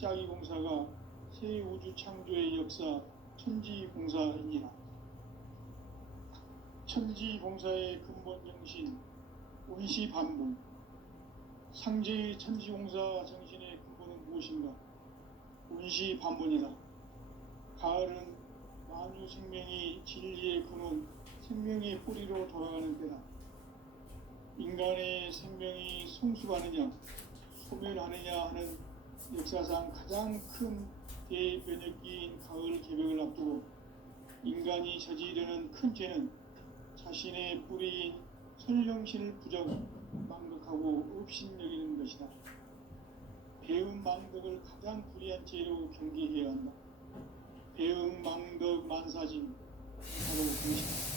짝이공사가 새 우주 창조의 역사 천지공사입니다. 천지공사의 근본 정신, 원시반복. 상제의 천지공사 정신의 근본은 무엇인가? 원시반복이다. 가을은 만유 생명이 진리의 근원, 생명의 뿌리로 돌아가는 때다. 인간의 생명이 성숙하느냐, 소멸하느냐 하는 역사상 가장 큰 대변혁기인 가을 개벽을 앞두고 인간이 저지르는 큰 죄는 자신의 뿌리인 선령신을 부정망덕하고 업신여기는 것이다. 배은망덕을 가장 불의한 죄로 경계해야 한다. 배은망덕 만사진 바로 그것이다.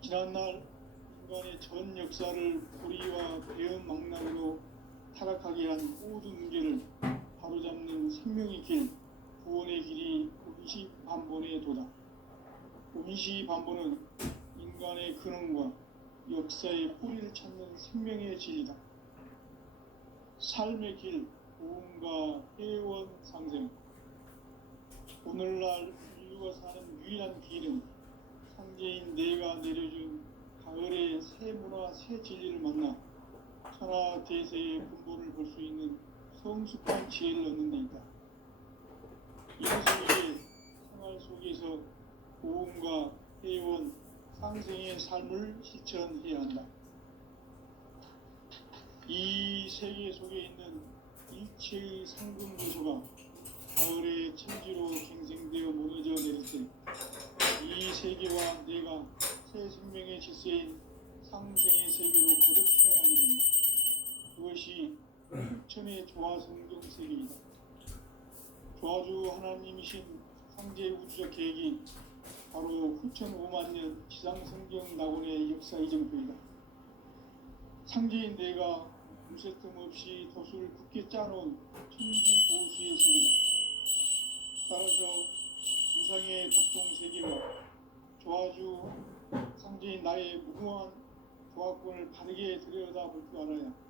지난날 인간의 전 역사를 불의와 배은망락으로 타락하게 한 모든 문제를 바로잡는 생명의 길, 구원의 길이 원시반본의 도다. 원시반본은 인간의 근원과 역사의 뿌리를 찾는 생명의 진리다. 삶의 길, 구원과 회원 상생. 오늘날 인류가 사는 유일한 길은 상제인 내가 내려준 가을의 새 문화, 새 진리를 만나 천하 대세의 근본을 볼 수 있는 성숙한 지혜를 얻는 데 있다. 이것을 생활 속에서 고음과 회원, 상생의 삶을 실천해야 한다. 이 세계 속에 있는 일체의 상금 요소가 가을의 천지로 갱생되어 무너져 내릴 때 이 세계와 내가 새 생명의 질서인 상생의 세계로 거듭 태어나게 된다. 그것이 흑천의 조화성경 세계이다. 조화주 하나님이신 상제 우주적 계획이 바로 후천 5만 년 지상성경 낙원의 역사 이정표이다. 상제인 내가 무쇠 틈 없이 돛을 굳게 짜놓은 천지 도수의 세계다. 따라서 우상의 독동 세계와 조화주 상제인 나의 무궁한 조화권을 바르게 들여다볼 줄 알아야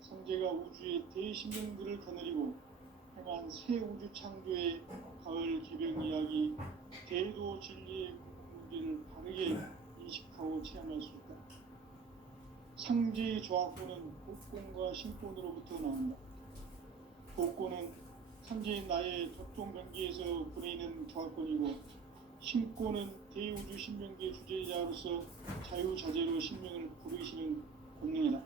상제가 우주의 대신령들을 거느리고 행한 새 우주 창조의 가을 개벽 이야기, 대도 진리의 문제를 바르게 인식하고 체험할 수 있다. 상제의 조화권은 복권과 신권으로부터 나온다. 복권은 상제인 나의 독동 경계에서 보내는 조화권이고, 신권은 대우주 신명계 주제자로서 자유자재로 신명을 부르시는 권능이다.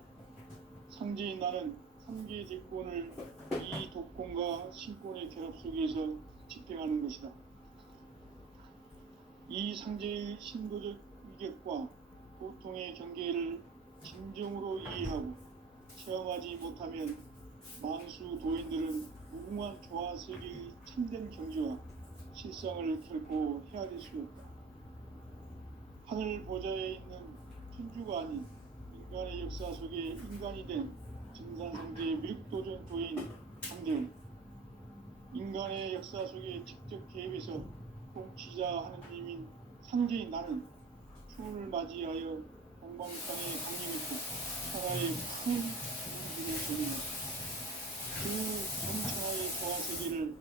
상제인 나는 3개의 대권을 이 독권과 신권의 결합 속에서 집행하는 것이다. 이 상제의 신도적 위격과 고통의 경계를 진정으로 이해하고 체험하지 못하면 만수 도인들은 무궁한 조화세계의 참된 경지와 실상을 결코 헤아릴 수 없다. 하늘 보좌에 있는 천주가 아닌 인간의 역사 속에 인간이 된 증산상제의 미륵도전 도인 상제는 인간의 역사 속에 직접 개입해서 통치자 하느님인 상제인 나는 추운을 맞이하여 동방산에 강림했고 천하의 큰 문제를 보낸다. 그 전천하의 조화세계를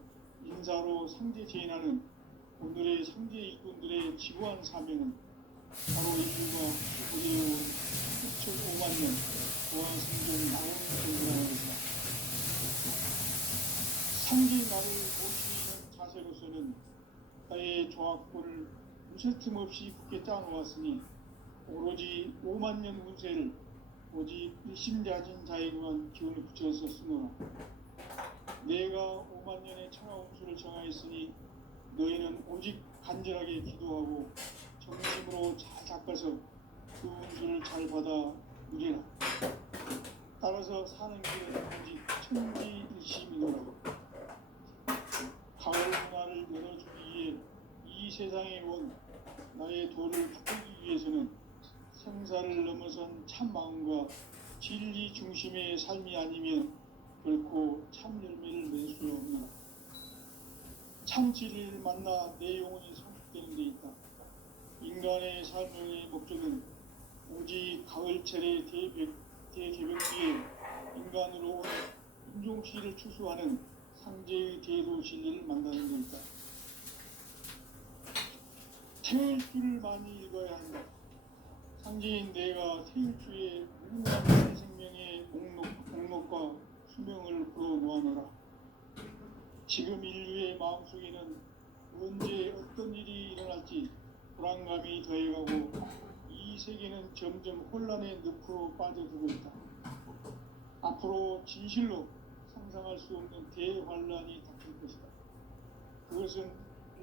인사로 상제 제인하는 오늘의 상제 일꾼들의 지구한 사명은 바로 인류가 고대해온 7,5만 년 조화성경 나온 공부라는 것이다. 상제 나를 모시는 자세로서는 나의 조화권을 무쇠 틈 없이 굳게 짜놓았으니 오로지 5만 년 운세를 오직 일심자진 자에게만 기운을 붙여서 쓰노라. 내가 5만 년의 천하 운수를 정하였으니 너희는 오직 간절하게 기도하고 정심으로 잘 닦아서 그 운수를 잘 받아 누리라. 따라서 사는 길은 오직 천지일심이노라. 가을 문화를 열어주기 위해 이 세상에 온 나의 도를 바꾸기 위해서는 생사를 넘어선 참 마음과 진리 중심의 삶이 아니면 결코 참 열매를 낼 수 없노라. 참 진리를 만나 내 영혼이 성숙되는 데 있다. 인간의 삶의 목적은 오직 가을철의 대개벽 뒤에 인간으로 온 인종시를 추수하는 상제의 대도 진리를 만나는 것이다. 태울 줄을 많이 읽어야 한다. 상제인 내가 태울 주에 무궁한 생명의 목록과 수명을 풀어놓아노라. 지금 인류의 마음속에는 언제 어떤 일이 일어날지 불안감이 더해가고 이 세계는 점점 혼란의 늪으로 빠져들고 있다. 앞으로 진실로 상상할 수 없는 대환란이 닥칠 것이다. 그것은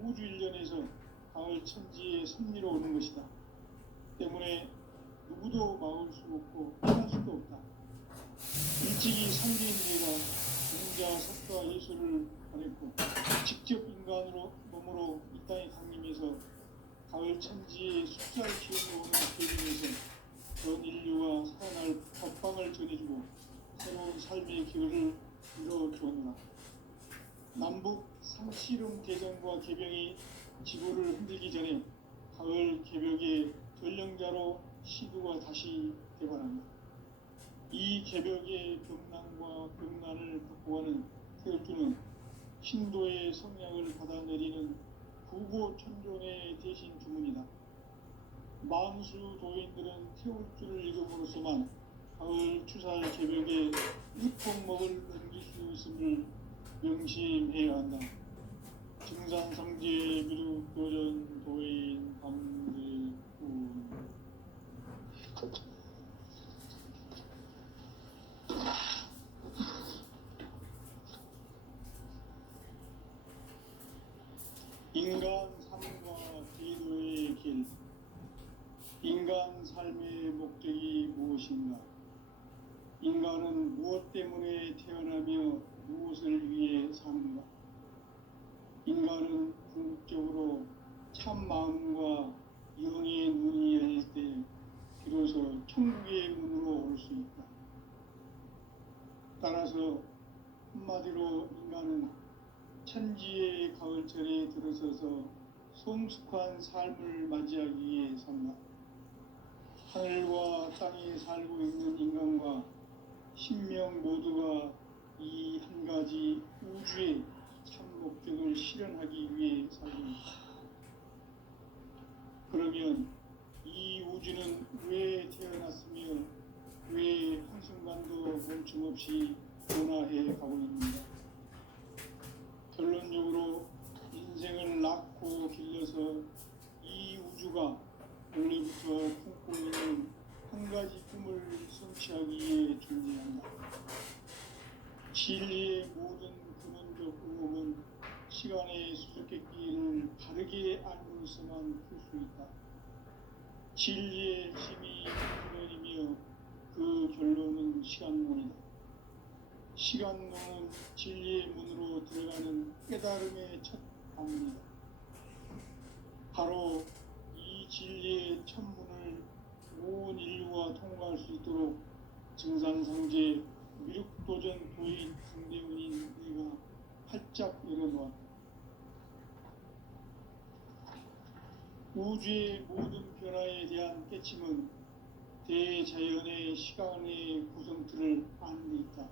우주 일련에서 가을 천지의 섭리로 오는 것이다. 때문에 누구도 막을 수 없고 피할 수도 없다. 일찍이 상제인 내가 공자, 석가, 예수를 보냈고 직접 인간으로 몸으로 이 땅에 강림해서 가을 천지의 숫자를 키우며 오는 계획에서 전 인류와 살아날 법방을 전해주고 새로운 삶의 기회를 이뤄주었노라. 남북 상씨름 대전과 개병이 지구를 흔들기 전에 가을 개벽의 전령자로 시두가 다시 되관한다. 이 개벽의 병난과 병난을 극복하는 태울주는 신도의 성량을 받아내리는 구고천존의 대신 주문이다. 만수 도인들은 태울주를 읽음으로써만 가을 추살 개벽의 육폭먹을 넘길 수 있음을 명심해야 한다. 증산상제 미륵도전 도인 강제군. 인간 삶과 기도의 길. 인간 삶의 목적이 무엇인가? 인간은 무엇 때문에 태어나며 무엇을 위해 사는가? 인간은 궁극적으로 참 마음과 영의 문이 열릴 때 비로소 천국의 문으로 올 수 있다. 따라서 한마디로 인간은 천지의 가을철에 들어서서 성숙한 삶을 맞이하기 위해 산다. 하늘과 땅에 살고 있는 인간과 신명 모두가 이 한 가지 우주의 참 목적을 실현하기 위해 살고 있다. 그러면 이 우주는 왜 태어났으며 왜 한순간도 멈춤없이 변화해 가고 있는가? 결론적으로 인생을 낳고 길러서 이 우주가 원래부터 품고 있는 한 가지 꿈을 성취하기 위해 존재한다. 진리의 모든 근원적 의혹은 시간의 수수께끼를 바르게 알고서만 풀 수 있다. 진리의 힘이 근원이며 그 결론은 시간론이다. 시간론은 진리의 문으로 들어가는 깨달음의 첫 방문이다. 바로 이 진리의 첫 문을 온 인류가 통과할 수 있도록 증산상제 미륵도전 도인 강대훈인 내가 활짝 열어놓았다. 우주의 모든 변화에 대한 깨침은 대자연의 시간의 구성틀을 아는 데 있다.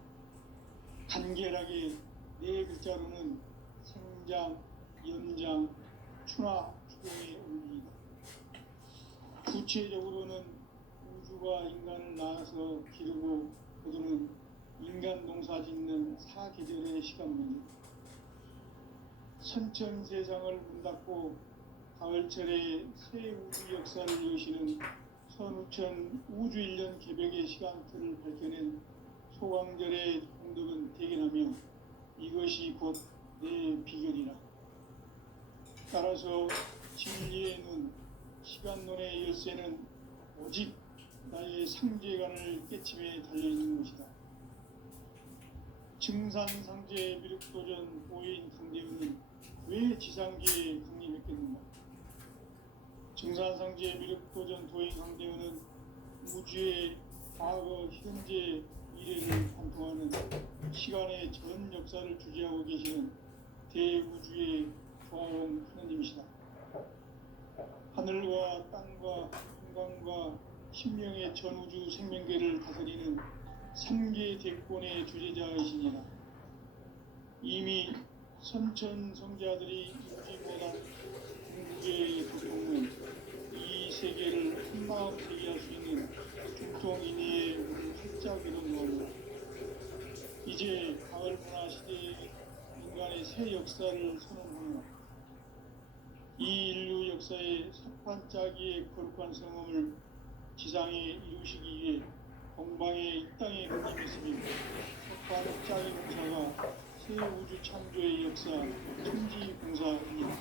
간결하게 네 글자로는 생장, 연장, 추나, 추동의 원리이다. 구체적으로는 우주가 인간을 낳아서 기르고 거두는 인간 농사 짓는 사계절의 시간 문제. 선천 세상을 문 닫고 가을철에 새 우주 역사를 여시는 선우천 우주 일년 개벽의 시간틀을 밝혀낸 소강절의 공덕은 대견하며 이것이 곧 내 비결이라. 따라서 진리의 눈, 시간론의 열쇠는 오직 나의 상제관을 깨침에 달려있는 것이다. 증산상제 미륵도전 보인 강대훈은 왜 지상계에 강림했겠는가? 증산상제 미륵도전 도인 강대훈은 우주의 과거, 현재, 미래를 관통하는 시간의 전 역사를 주재하고 계시는 대우주의 조화원 하느님이시다. 하늘과 땅과 인간과 신명의 전우주 생명계를 다스리는 삼계 대권의 주재자이시니라. 이미 선천성자들이 인지보다 중국의 도통은 이 세계를 한마음 되게 수 있는 중통인의의 문을 활짝 열어놓았다. 이제 가을 문화 시대의 인간의 새 역사를 선언하노라. 이 인류 역사의 석판짜기의 거룩한 성험을 지상에 이루시기 위해 동방의 이 땅에 거듭했으며 석판짜기 공사가 새 우주 창조의 역사 천지봉사입니다.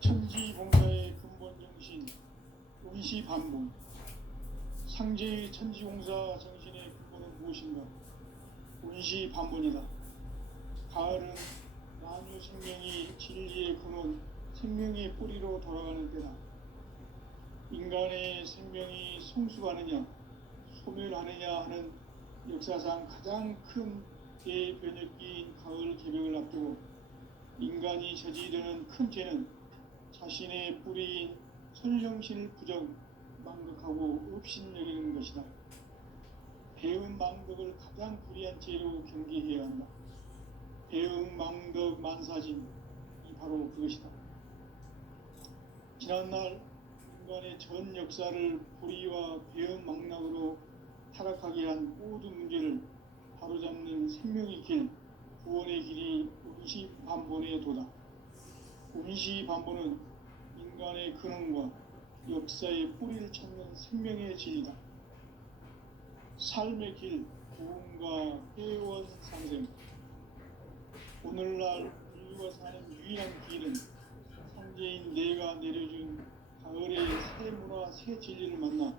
천지봉사의 근본 정신 운시반본. 상제의 천지공사 정신의 근본은 무엇인가? 운시반본이다. 가을은 만유 생명이 진리의 근원, 생명의 뿌리로 돌아가는 때다. 인간의 생명이 성숙하느냐, 소멸하느냐 하는 역사상 가장 큰 대변혁기인 가을 개벽을 앞두고 인간이 저지르는 큰 죄는 자신의 뿌리인 선령신을 부정, 망덕하고 업신여기는 것이다. 배은 망덕을 가장 불의한 죄로 경계해야 한다. 배은 망덕 만사진이 바로 그것이다. 지난날 인간의 전 역사를 불의와 배은 망락으로 타락하게 한 모든 문제를 바로잡는 생명의 길, 구원의 길이 운시반본의 도다. 운시반본은 인간의 근원과 역사의 뿌리를 찾는 생명의 진리다. 삶의 길, 구원과 회원 상생. 오늘날 인류가 사는 유일한 길은 상제인 내가 내려준 가을의 새 문화, 새 진리를 만나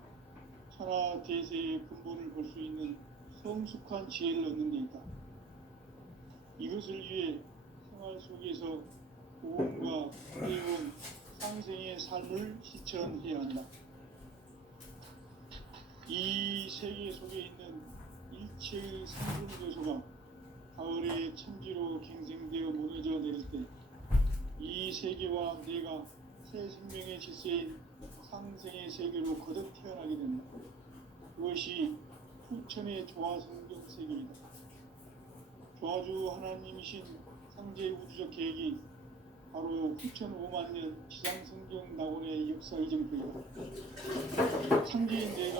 천하 대세의 근본을 볼 수 있는 성숙한 지혜를 얻는 데 있다. 이것을 위해 생활 속에서 구원과 회원, 상생의 삶을 실천해야 한다. 이 세계 속에 있는 일체의 생존 요소가 가을의 천지로 갱생되어 무너져 내릴 때 이 세계와 내가 새 생명의 질서인 상생의 세계로 거듭 태어나게 된다. 그것이 후천의 조화성경 세계이다. 조화주 하나님이신 상제 우주적 계획이 바로 후천 5만 년 지상성경 낙원의 역사 이정표이다. 상제인 내가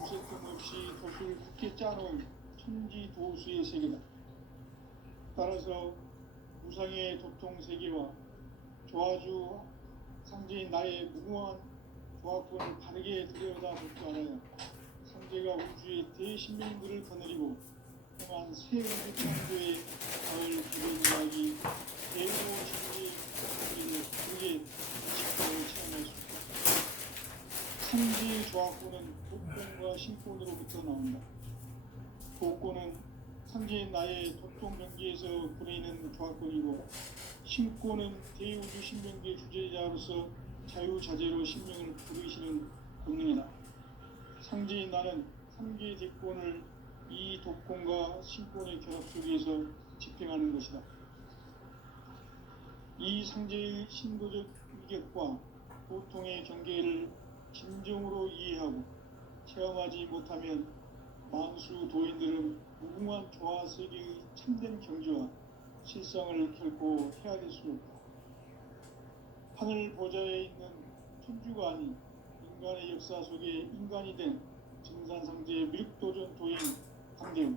무색함 없이 돛을 굳게 짜놓은 천지 도수의 세계다. 따라서 무상의 도통 세계와 조화주 상제인 나의 무궁한 조화권을 바르게 들여다볼 줄 알아야 상제가 우주의 대신명들을 거느리고 행한 새 우주 창조의 가을 기본 이야기 대우로 진리의 우리를 크게 직관을 체험할 수 있다. 상제의 조화권은 도권과 신권으로부터 나온다. 도권은 상제인 나의 도통 경계에서 부리는 조화권이고 신권은 대우주 신명계 주제자로서 자유자재로 신명을 부르시는 권능이다. 상제인 나는 3개의 대권을 이 도권과 신권의 결합 속에서 집행하는 것이다. 이 상제의 신도적 위격과 보통의 경계를 진정으로 이해하고 체험하지 못하면 만수 도인들은 무궁한 조화세계의 참된 경지와 실상을 결코 헤아릴 수 없다. 하늘 보좌에 있는 천주가 아닌 인간의 역사 속에 인간이 된 증산상제의 밀도전 도인 강대우.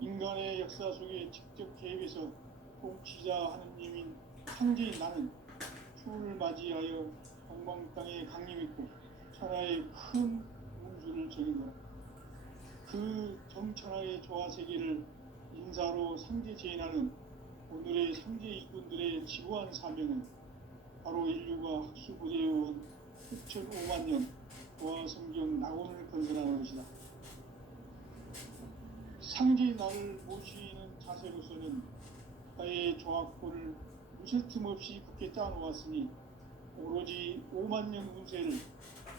인간의 역사 속에 직접 개입해서 통치자 하느님인 상제인 나는 추운을 맞이하여 동방 땅에 강림했고 천하의 큰 운수를 정인다. 그 정천하의 조화세계를 인사로 상제 제인하는 오늘의 상제 일꾼들의 지구한 사명은 바로 인류가 학수부대해온 후천 5만 년 조화성경 낙원을 건설하는 것이다. 상제의 나를 모시는 자세로서는 나의 조화권을 무쇠 틈 없이 굳게 짜놓았으니 오로지 5만 년 운세를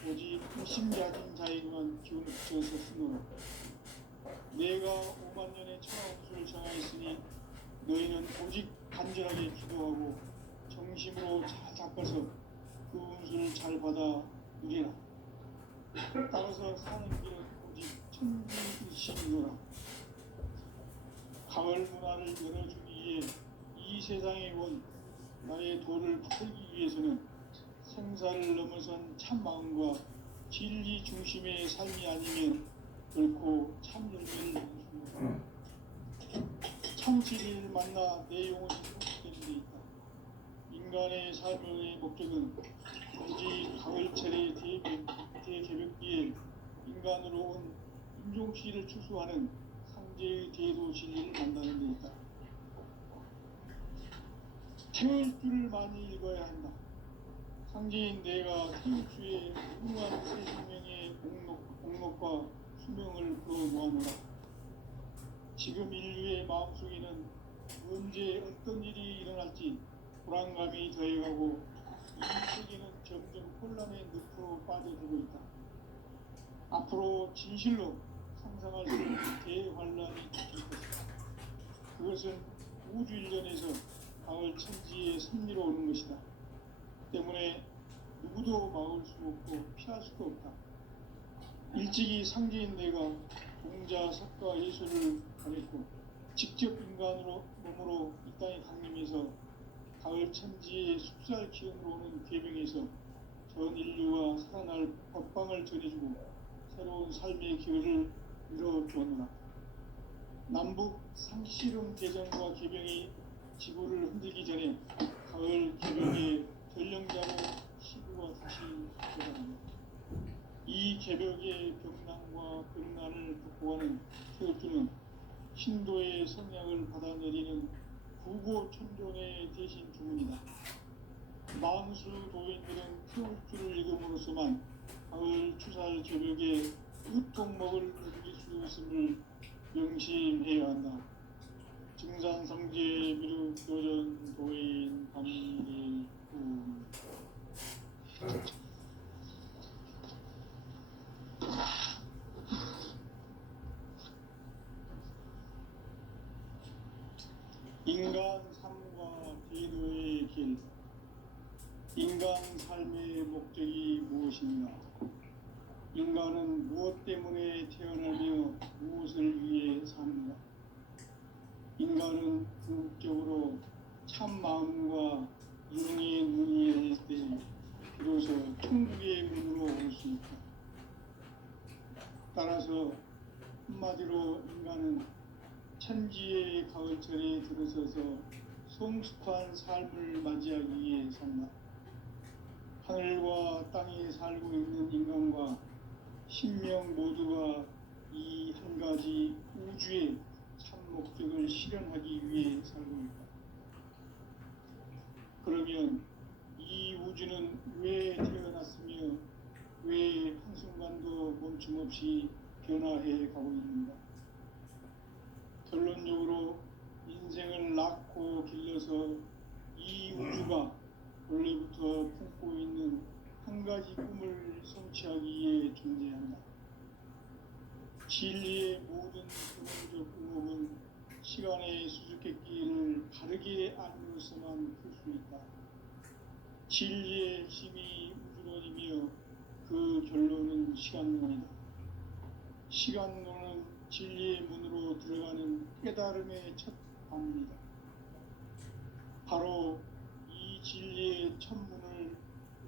오직 의심가진 자에게만 기운을 붙여서 쓰노라. 내가 5만 년의 천하운수를 정하였으니 너희는 오직 간절하게 기도하고 정심으로 잘 닦아서 그 운수를 잘 받아 누리라. 따라서 사는 길은 오직 천지일심이노라. 가을 문화를 열어주기 위해 이 세상에 온 나의 도를 풀기 위해서는 생사를 넘어선 참 마음과 진리 중심의 삶이 아니면 결코 참 열매를 맺을 수 없다. 참 진리를 만나 내 영혼이 회복되는 데 있다. 인간의 삶의 목적은 오직 가을철의 대개벽기에 인간으로 온 인종시를 추수하는 상제의 대도 진리를 만나는 데 있다. 태울 줄을 많이 읽어야 한다. 상제인 내가 태울 주의 무궁한 새 생명의 공록과 수명을 풀어 모아노라. 지금 인류의 마음속에는 언제 어떤 일이 일어날지 불안감이 더해가고 이 세계는 점점 혼란의 늪으로 빠져들고 있다. 앞으로 진실로 상상할 수 없는 대환란이 닥칠 것이다. 그것은 우주 일련에서 가을 천지의 섭리로 오는 것이다. 때문에 누구도 막을 수 없고 피할 수도 없다. 일찍이 상제인 내가 공자, 석가, 예술을 가르치고 직접 인간으로 몸으로 이 땅에 강림해서 가을 천지의 숲살 기운으로 오는 계명에서 전 인류와 살아날 법방을 전해주고 새로운 삶의 기회를 이뤄주었노라. 남북 상씨름 대전과 계병이 지구를 흔들기 전에 가을 계벽의 전령자로 시구가 다시 되어갑니다. 이 계벽의 병난과 병난을 극복하는 태극주는 신도의 성약을 받아내리는 구고천존의 대신 주문이다. 만수 도인들은 태극주를 읽음으로써만 가을 추살 계벽의 으통목을 누릴 수 있음을 명심해야 한다. 증산성제 미륵도전 도인 감리군. 인간 삶과 대도의 길. 인간 삶의 목적이 무엇인가? 인간은 무엇 때문에 태어나며 무엇을 위해 사는가? 인간은 궁극적으로 참 마음과 영의 눈이 열릴 때 비로소 천국의 문으로 올 수 있다. 따라서 한마디로 인간은 천지의 가을철에 들어서서 성숙한 삶을 맞이하기 위해 산다. 하늘과 땅에 살고 있는 인간과 신명 모두가 이 한 가지 우주의 참 목적을 실현하기 위해 살고 있다. 그러면 이 우주는 왜 태어났으며 왜 한순간도 멈춤없이 변화해 가고 있는가? 결론적으로 인생을 낳고 길러서 이 우주가 원래부터 품고 있는 한 가지 꿈을 성취하기 위해 존재한다. 진리의 모든 근원적 의목은 시간의 수수께끼를 바르게 알므로서만 풀 수 있다. 진리의 핵심이 우주론이며 그 결론은 시간론이다. 시간론은 진리의 문으로 들어가는 깨달음의 첫 방문이다. 바로 이 진리의 첫 문을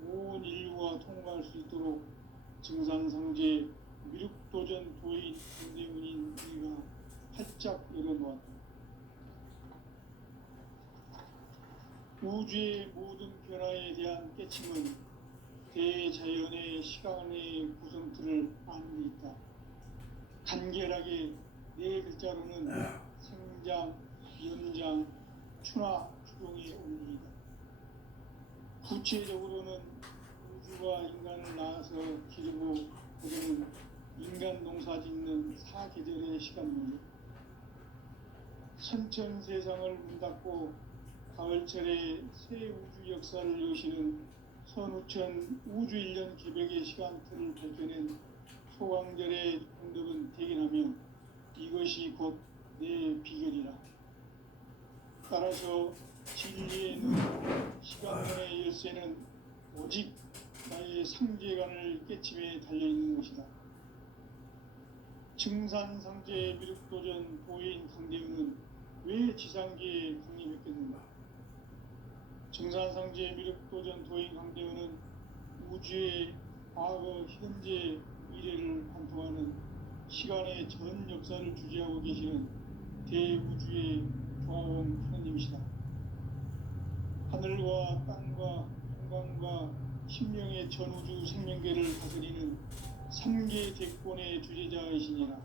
온 인류가 통과할 수 있도록 증산성제 미륵도전 도인 동대문인 우리가 활짝 열어놓았다. 우주의 모든 변화에 대한 깨침은 대자연의 시간의 구성틀을 아는 데 있다. 간결하게 네 글자로는 생장, 연장, 추나 추동의 원리이다. 구체적으로는 우주가 인간을 낳아서 기르고 그들은 인간 농사 짓는 사계절의 시간론이다. 선천 세상을 문 닫고 가을철에 새 우주 역사를 여시는 선우천 우주일년 개벽의 시간틀을 밝혀낸 소강절의 공덕은 대견하며 이것이 곧 내 비결이라. 따라서 진리의 눈, 시간론의 열쇠는 오직 나의 상제관을 깨침에 달려있는 것이다. 증산상제 미륵도전 도인 강대우는 지상계에 강림했겠는가. 정산상제 미륵도전 도인 강대원은 우주의 과거, 현재, 미래를 관통하는 시간의 전 역사를 주재하고 계시는 대우주의 조화원 하나님이시다. 하늘과 땅과 한강과 신명의 전우주 생명계를 다스리는 삼계 대권의 주재자이시니라.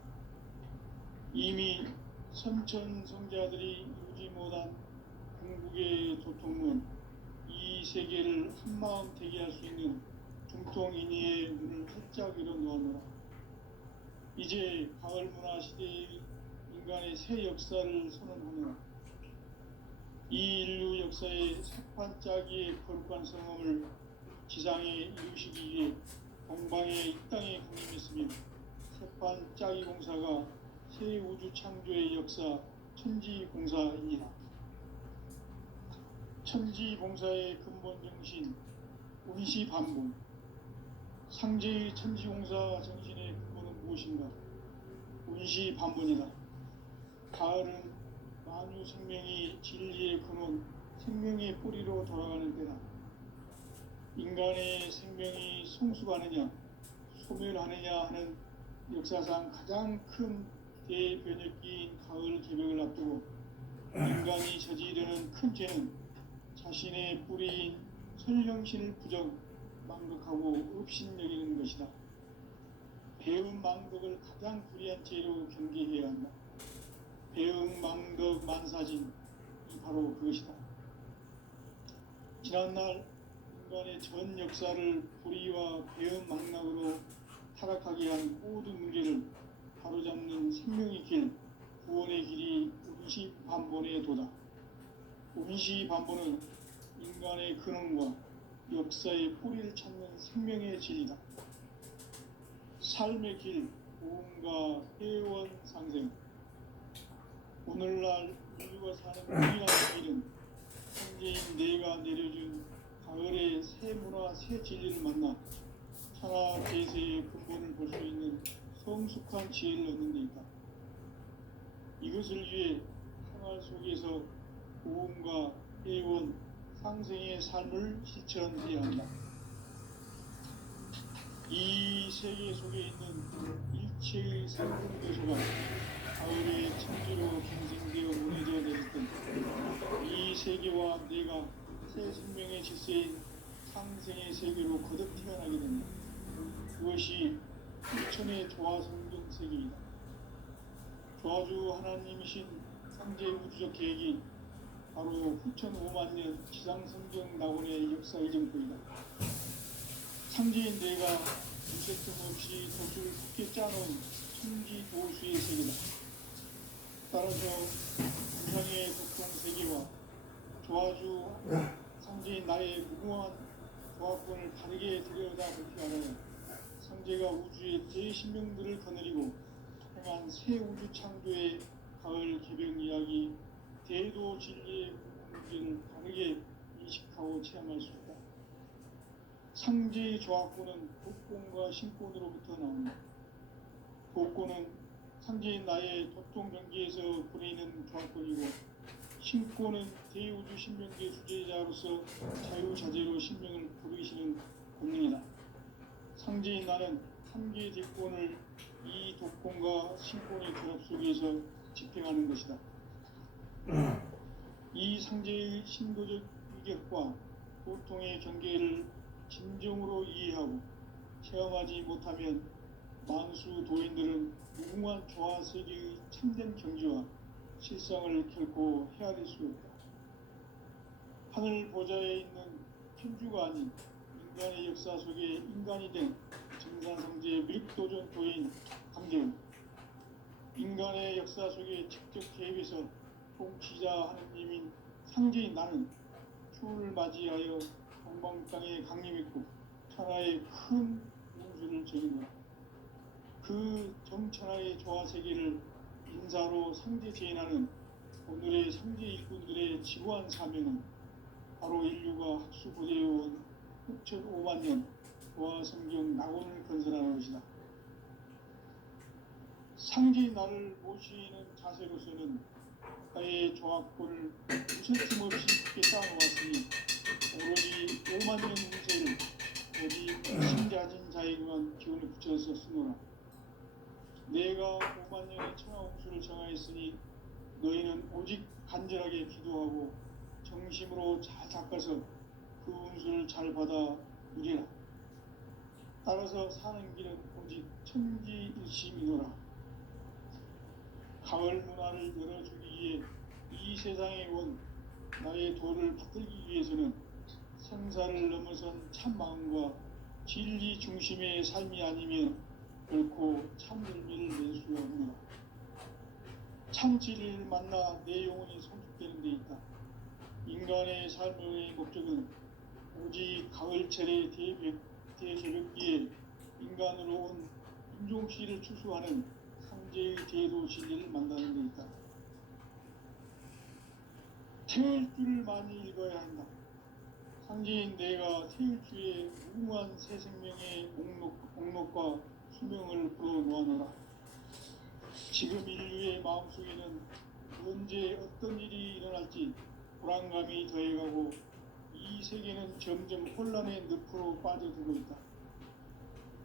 이미 선천성자들이 이루지 못한 궁극의 도통은 이 세계를 한마음 되게 할 수 있는 중통인의의 문을 활짝 열어 놓았노라. 이제 가을 문화 시대의 인간의 새 역사를 선언하노라. 이 인류 역사의 새판짜기의 거룩한 성험을 지상에 이루시기 위해 동방의 이 땅에 강림했으며 새판짜기 공사가 새 우주 창조의 역사 천지공사이니라. 천지공사의 근본 정신 운시반본. 상제의 천지공사 정신의 근본은 무엇인가? 운시반본이다. 가을은 만유 생명이 진리의 근원, 생명의 뿌리로 돌아가는 때다. 인간의 생명이 성숙하느냐, 소멸하느냐 하는 역사상 가장 큰 대변혁기인 가을 개벽을 앞두고 인간이 저지르는 큰 죄는 자신의 뿌리인 설령신을 부정, 망덕하고 업신여기는 것이다. 배움 망덕을 가장 불의한 죄로 경계해야 한다. 배움 망덕 만사진이 바로 그것이다. 지난날 인간의 전 역사를 불의와 배움 망락으로 타락하게 한 모든 문제를 바로잡는 생명의 길, 구원의 길이 운시반본의 도다. 운시반본은 인간의 근원과 역사의 뿌리를 찾는 생명의 진리다. 삶의 길, 고음과 회원 상생. 오늘날 인류가 사는 유일한 길은 현재인 내가 내려준 가을의 새 문화, 새 진리를 만나 천하 제세의 근본을 볼 수 있는 성숙한 지혜를 얻는 데 있다. 이것을 위해 생활 속에서 고음과 회원, 상생의 삶을 실천해야 한다. 이 세계 속에 있는 일체의 생명 요소가 가을의 천지로 경생되어 무너져 내릴 때 이 세계와 내가 새 생명의 질서인 상생의 세계로 거듭 태어나게 된다. 그것이 일천의 조화성경 세계이다. 조화주 하나님이신 상제 우주적 계획이 바로 후천 5만 년 지상성경 낙원의 역사 이정표이다. 상제인 내가 무색점 없이 덫을 굳게 짜놓은 천지 도수의 세계다. 따라서 우상의 독통 세계와 조화주 상제인 나의 무궁한 조화권을 다르게 들여다볼 줄 알아야 상제가 우주의 대신명들을 거느리고 행한 새 우주 창조의 가을 개벽 이야기, 대도 진리의 문제를 다르게 인식하고 체험할 수 있다. 상제의 조화권은 독권과 신권으로부터 나온다. 독권은 상제인 나의 도통 경계에서 보내는 조화권이고, 신권은 대우주 신명계 주제자로서 자유자재로 신명을 부르시는 권능이다. 상제인 나는 3개 대권을 이 독권과 신권의 결합 속에서 집행하는 것이다. 이 상제의 신도적 위격과 고통의 경계를 진정으로 이해하고 체험하지 못하면 만수 도인들은 무궁한 조화세계의 참된 경지와 실상을 결코 헤아릴 수 없다. 하늘 보좌에 있는 천주가 아닌 인간의 역사 속에 인간이 된 정산성제 미륵도전 도인 강대원, 인간의 역사 속에 직접 개입해서 통치자 하느님인 상제인 나는 추운을 맞이하여 동방 땅에 강림했고 천하의 큰 운수를 저긴 것. 그 정천하의 조화세계를 인사로 상제 재현하는 오늘의 상제 일꾼들의 지구한 사명은 바로 인류가 학수고대해온 후천 5만 년 조화성경 낙원을 건설하는 것이다. 상제인 나를 모시는 자세로서는 나의 조합권을 무슨 없이 굳게 쌓아놓았으니 오로지 5만 년 운세를 오직 신자진 자에게만 기운을 붙여서 쓰노라. 내가 5만 년의 천하홍수를 정하였으니 너희는 오직 간절하게 기도하고 정심으로 잘 닦아서 그 운수를 잘 받아 누리라. 따라서 사는 길은 오직 천지일심이노라. 가을 문화를 열어주기 위해 이 세상에 온 나의 도를 받들기 위해서는 생사를 넘어선 참 마음과 진리 중심의 삶이 아니면 결코 참 열매를 낼 수 없노라. 참 진리를 만나 내 영혼이 성숙되는 데 있다. 인간의 삶의 목적은 오직 가을철의 대개벽기에 인간으로 온 인종씨를 추수하는 상제의 제도 진리를 만나는 데 있다. 태일주를 많이 읽어야 한다. 상제인 내가 태일주의 무궁한 새 생명의 목록과 수명을 풀어놓아노라. 지금 인류의 마음속에는 언제 어떤 일이 일어날지 불안감이 더해가고 이 세계는 점점 혼란의 늪으로 빠져들고 있다.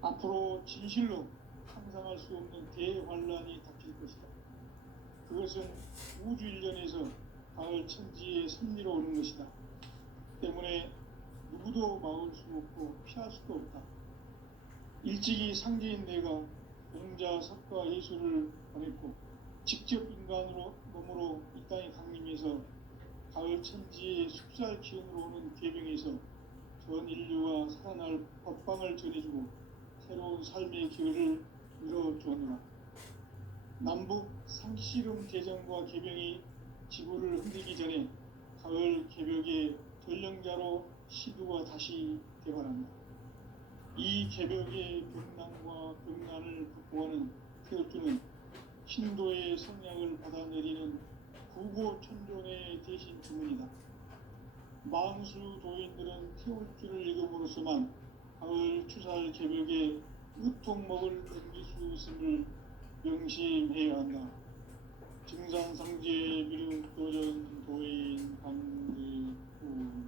앞으로 진실로 상상할 수 없는 대환란이 닥칠 것이다. 그것은 우주 일련에서 가을 천지의 섭리로 오는 것이다. 때문에 누구도 막을 수 없고 피할 수도 없다. 일찍이 상제인 내가 공자, 석가, 예수를 보냈고 직접 인간으로 몸으로 이 땅에 강림해서 가을 천지의 숲살 기운으로 오는 궤병에서 전 인류와 살아날 법방을 전해주고 새로운 삶의 기회를 이뤄주었노라. 남북 상씨름 대전과 개병이 지구를 흔들기 전에 가을 개벽의 전령자로 시두가 다시 개발한다. 이 개벽의 벽난과 벽난을 극복하는 태울주는 신도의 성량을 받아내리는 구고천존의 대신 주문이다. 만수 도인들은 태울주를 읽음으로써만 가을 추살 개벽에 으통먹을 넘길 수 있음을 명심해야 한다. 증산상제 미륵도전 도인 강대훈.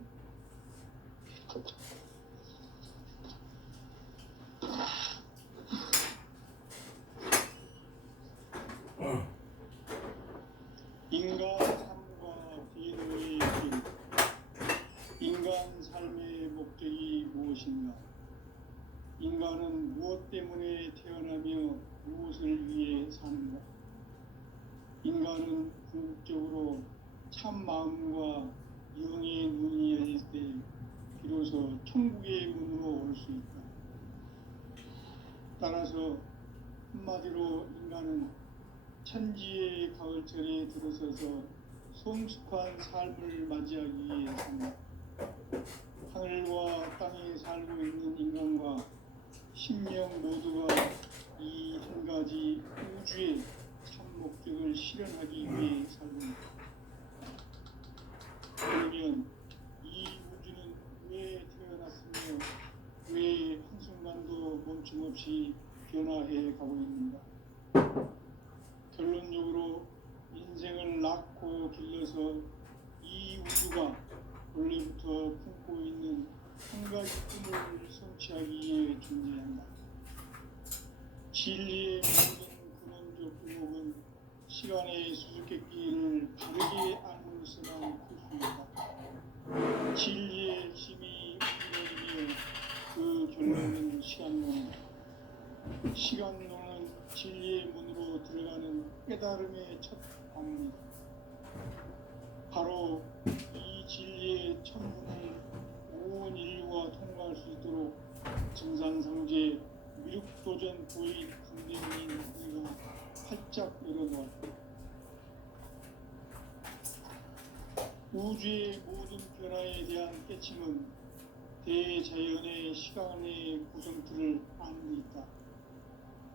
인간 삶과 제도의 길. 인간 삶의 목적이 무엇인가? 인간은 무엇 때문에 태어나며 무엇을 위해 사는가? 인간은 궁극적으로 참 마음과 영의 눈이 열릴 때 비로소 천국의 문으로 올 수 있다. 따라서 한마디로 인간은 천지의 가을철에 들어서서 성숙한 삶을 맞이하기 위해 산다. 하늘과 땅에 살고 있는 인간과 신명 모두가 이 한 가지 우주의 참 목적을 실현하기 위해 살고 있다. 그러면 이 우주는 왜 태어났으며 왜 한순간도 멈춤없이 변화해 가고 있는가? 결론적으로 인생을 낳고 길러서 이 우주가 원래부터 품고 있는 한 가지 꿈을 성취하기 위해 존재한다. 진리의 모든 근원적 의목은 시간의 수수께끼를 바르게 알므로서만 풀 수 있다. 진리의 힘이 우주론이며 그 결론은 시간론이다. 시간론은 진리의 문으로 들어가는 깨달음의 첫 방문이다. 바로 이 진리의 첫 문을 온 인류가 통과할 수 있도록 증산상제 미륵도전 도인 강대훈인 우리가 활짝 열어놓았다. 우주의 모든 변화에 대한 깨침은 대자연의 시간의 구성틀을 아는 데 있다.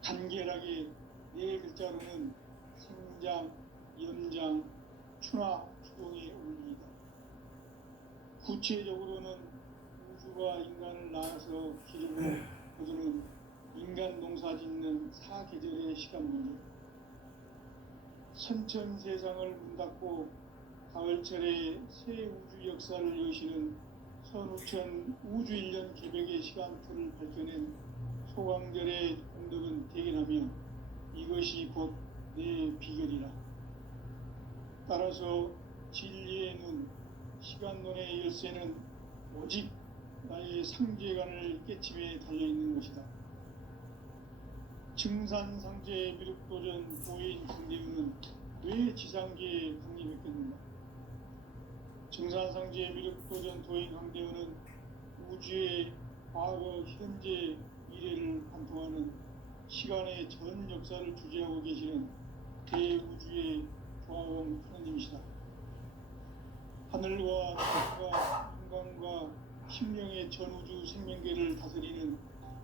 간결하게 네 글자로는 생장, 연장, 추나, 추동의 원리이다. 구체적으로는 우주가 인간을 낳아서 기르고 거두는 인간 농사 짓는 사계절의 시간 문제. 선천 세상을 문 닫고 가을철에 새 우주 역사를 여시는 선우천 우주일년 개벽의 시간표를 밝혀낸 소강절의 공덕은 대견하며 이것이 곧 내 비결이라. 따라서 진리의 눈, 시간론의 열쇠는 오직 나의 상제관을 깨침에 달려있는 것이다. 증산상제 미륵도전 도인 강대우는 왜 지상계에 강림했겠는가? 증산상제 미륵도전 도인 강대우는 우주의 과거, 현재, 미래를 관통하는 시간의 전 역사를 주재하고 계시는 대우주의 조화원 하나님이시다. 하늘과 땅과 인간과 심령의 전우주 생명계를 다스리는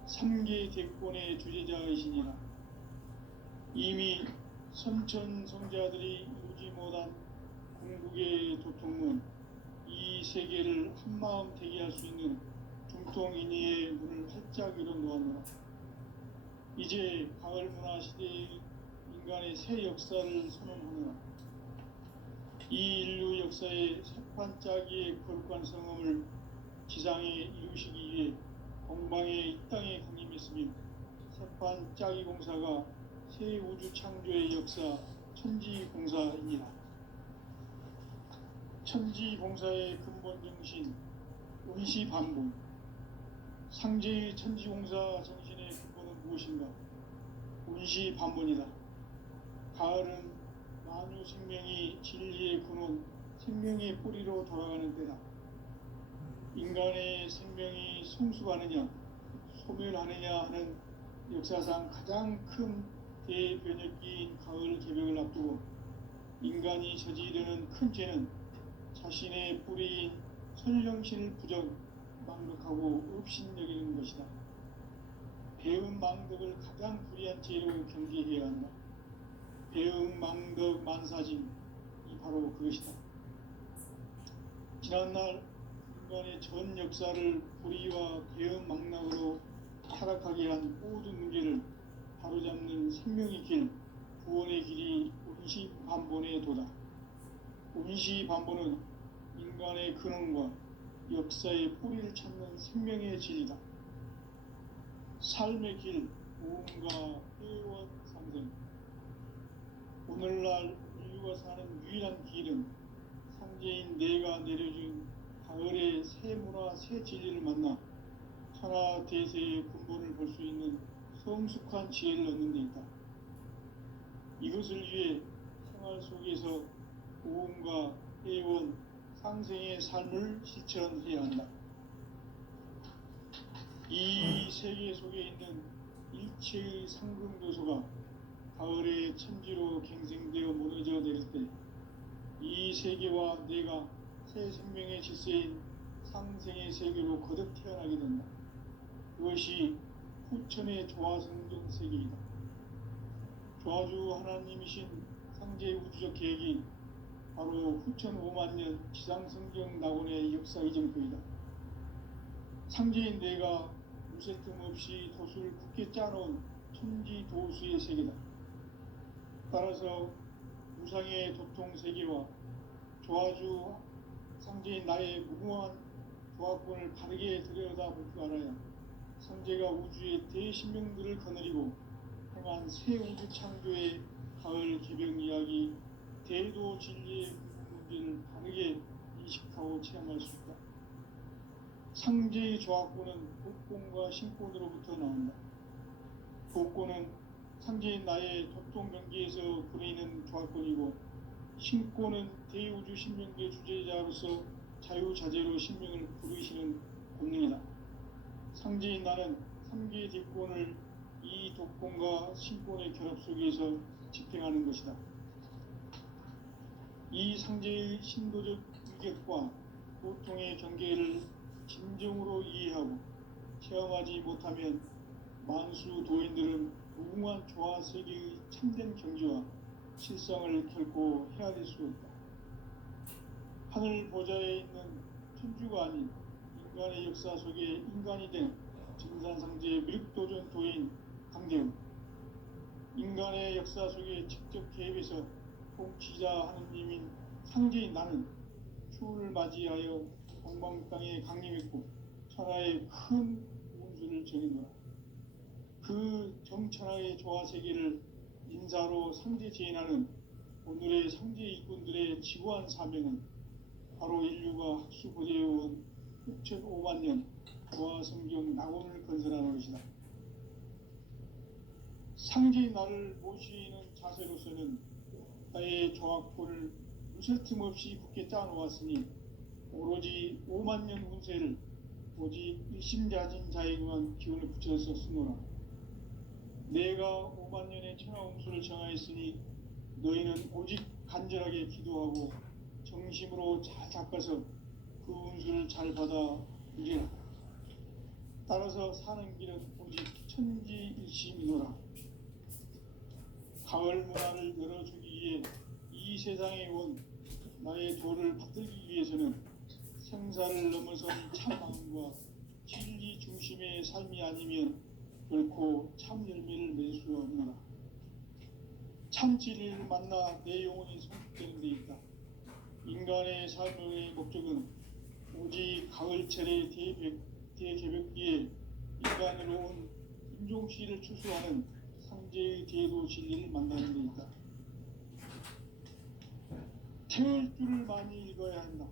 3계 대권의 주재자이시니라. 이미 선천성자들이 이루지 못한 궁극의 도통문, 이 세계를 한마음 대기할 수 있는 중통인의의 문을 활짝 열어놓았노라. 이제 가을 문화 시대의 인간의 새 역사를 선언하노라. 이 인류 역사의 새판짜기의 거룩한 성음을 지상에 이루시기 위해 공방에 이 땅에 강림했으며 새판짜기 공사가 새 우주 창조의 역사 천지공사이니라. 천지공사의 근본 정신 원시반본. 상제의 천지공사 정신의 근본은 무엇인가? 원시반본이다. 가을은 만유 생명이 진리의 근원, 생명의 뿌리로 돌아가는 때다. 인간의 생명이 성숙하느냐, 소멸하느냐 하는 역사상 가장 큰 대변혁기인 가을 개벽을 앞두고 인간이 저지르는 큰 죄는 자신의 뿌리인 선령신을 부정, 망덕하고 업신여기는 것이다. 배음 망덕을 가장 불의한 죄로 경계해야 한다. 배음 망덕 만사짐이 바로 그것이다. 지난날 인간의 전 역사를 불의와 배음 망락으로 타락하게 한 모든 문제를 바로잡는 생명의 길, 구원의 길이 원시반본의 도다. 원시반본은 인간의 근원과 역사의 뿌리를 찾는 생명의 진리다. 삶의 길, 모험과 회원 상생. 오늘날 인류가 사는 유일한 길은 상제인 내가 내려준 가을의 새 문화, 새 진리를 만나 천하 대세의 근본을 볼 수 있는 성숙한 지혜를 얻는 데 있다. 이것을 위해 생활 속에서 모험과 회원, 상생의 삶을 실천해야 한다. 이 세계 속에 있는 일체의 상금교소가 가을의 천지로 갱생되어 무너져 내릴 때 이 세계와 내가 새 생명의 질서인 상생의 세계로 거듭 태어나게 된다. 그것이 후천의 조화성경 세계이다. 조화주 하나님이신 상제의 우주적 계획이 바로 후천 5만 년 지상성경 낙원의 역사 이정표이다. 상제인 내가 무쇠 틈 없이 도수를 굳게 짜놓은 천지 도수의 세계다. 따라서 무상의 도통 세계와 조화주 상제인 나의 무궁한 조화권을 바르게 들여다볼 줄 알아야 상제가 우주의 대신명들을 거느리고 행한 새 우주 창조의 가을 개벽 이야기, 대도 진리의 문제를 바르게 인식하고 체험할 수 있다. 상제의 조화권은 복권과 신권으로부터 나온다. 복권은 상제인 나의 도통 경계에서 보내는 조화권이고, 신권은 대우주 신명계 주제자로서 자유자재로 신명을 부르시는 본능이다. 상제인 나는 3개 대권을 이 독권과 신권의 결합 속에서 집행하는 것이다. 이 상제의 신도적 위격과 고통의 경계를 진정으로 이해하고 체험하지 못하면 만수 도인들은 무궁한 조화 세계의 참된 경지와 실상을 결코 헤아릴 수 없다. 하늘 보좌에 있는 천주가 아닌 인간의 역사 속에 인간이 된 증산상제의 미륵도전 도인 강대우. 인간의 역사 속에 직접 개입해서 통치자 하느님인 상제인 나는 추운을 맞이하여 동방 땅에 강림했고 천하의 큰 운수를 정해놓아 그 정천하의 조화 세계를 인사로 상제 제인하는 오늘의 상제 일꾼들의 지구한 사명은 바로 인류가 학수고대해온 6,500만 년 조화 성경 낙원을 건설하는 것이다. 상제인 나를 모시는 자세로서는 나의 조합권을 무쇠 틈 없이 굳게 짜놓았으니 오로지 5만 년 운세를 오직 일심자진 자에게만 기운을 붙여서 쓰노라. 내가 5만 년의 천하 운수를 정하였으니 너희는 오직 간절하게 기도하고 정심으로 잘 닦아서 그 운수를 잘 받아 누리라. 따라서 사는 길은 오직 천지일심이노라. 가을 문화를 열어주기 위해 이 세상에 온 나의 도를 받들기 위해서는 생사를 넘어선 참마음과 진리 중심의 삶이 아니면 결코 참 열매를 낼 수 없노라. 참 진리를 만나 내 영혼이 성숙되는 데 있다. 인간의 삶의 목적은 오직 가을철의 대개벽기에 인간으로 온 인종씨를 추수하는 상제의 대도 진리를 만나는 데 있다. 태일주를 많이 읽어야 한다.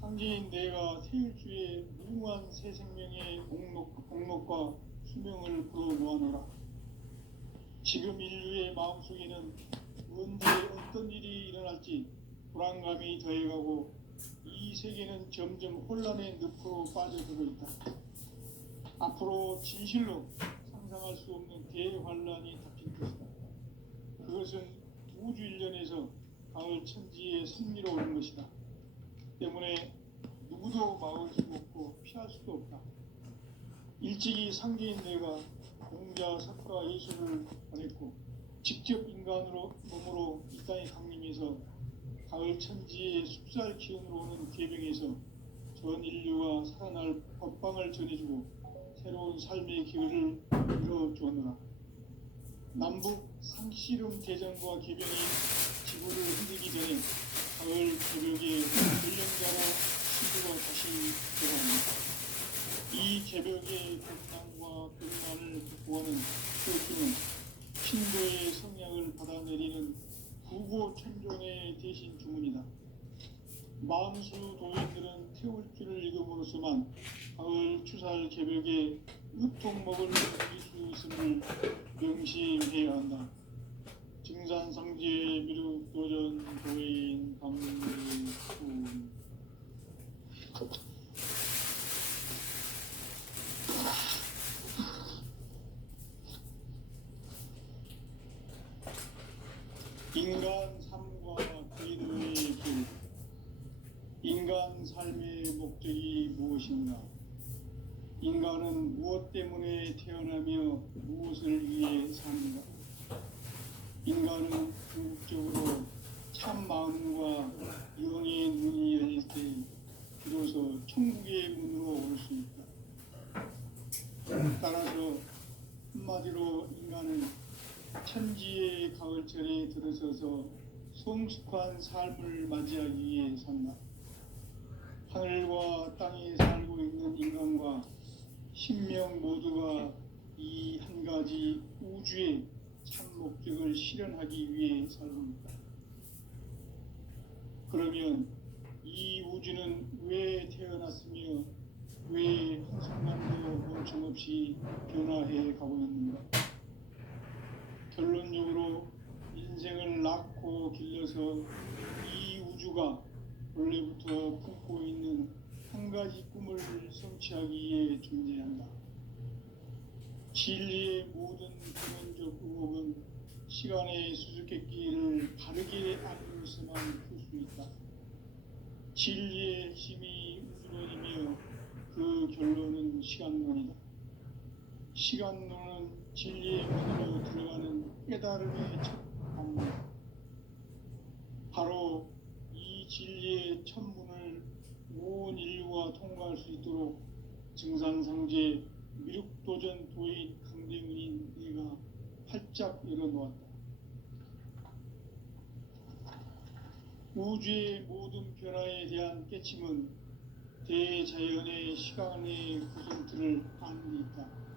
상제인 내가 태일주의 무궁한 새 생명의 공록과 수명을 불어놓아노라. 지금 인류의 마음속에는 언제 어떤 일이 일어날지 불안감이 더해가고 이 세계는 점점 혼란의 늪으로 빠져들고 있다. 앞으로 진실로 상상할 수 없는 대환란이 닥칠 것이다. 그것은 우주 일련에서 가을 천지의 섭리로 오는 것이다. 때문에 누구도 막을 수 없고 피할 수도 없다. 일찍이 상제인 내가 공자, 석가, 예수를 보냈고 직접 인간으로 몸으로 이 땅에 강림해서 가을 천지의 숲살 기운으로 오는 계병에서 전 인류가 살아날 법방을 전해주고 새로운 삶의 기회를 이뤄주었노라. 남북 상씨름 대전과 계병이 지구를 흔들기 전에 가을 개벽의 전령자로 시주가 다시 들어옵니다. 이 개벽의 공난과 극난을 극복하는 태울주는 신도의 성향을 받아내리는 구고천종의 대신 주문이다. 만수 도인들은 태울주를 읽음으로써만 가을 추살 개벽에 으통먹을 누릴 수 있음을 명심해야 한다. 증산상제 미륵도전 도인 강릉군 인간 삶과 기도의 길. 인간 삶의 목적이 무엇인가? 인간은 무엇 때문에 태어나며 무엇을 위해 사는가? 인간은 궁극적으로 참 마음과 영의 눈이 열릴 때 비로소 천국의 문으로 올 수 있다. 따라서 한마디로 인간은 천지의 가을철에 들어서서 성숙한 삶을 맞이하기 위해 산다. 하늘과 땅에 살고 있는 인간과 신명 모두가 이 한 가지 우주의 참 목적을 실현하기 위해 살고 있다. 그러면 이 우주는 왜 태어났으며 왜 한순간도 멈춤없이 변화해 가고 있는가? 결론적으로 인생을 낳고 길러서 이 우주가 원래부터 품고 있는 한 가지 꿈을 성취하기 위해 존재한다. 진리의 모든 근원적 의혹은 시간의 수수께끼를 바르게 알고서만 풀 수 있다. 진리의 핵심이 우주론이며 그 결론은 시간론이다. 시간론은 진리의 문으로 들어가는 깨달음의 첫 방문. 바로 이 진리의 첫 문을 온 인류가 통과할 수 있도록 증산상제 미륵도전 도인 강대문인 내가 활짝 열어놓았다. 우주의 모든 변화에 대한 깨침은 대자연의 시간의 구성틀을 아는 데 있다.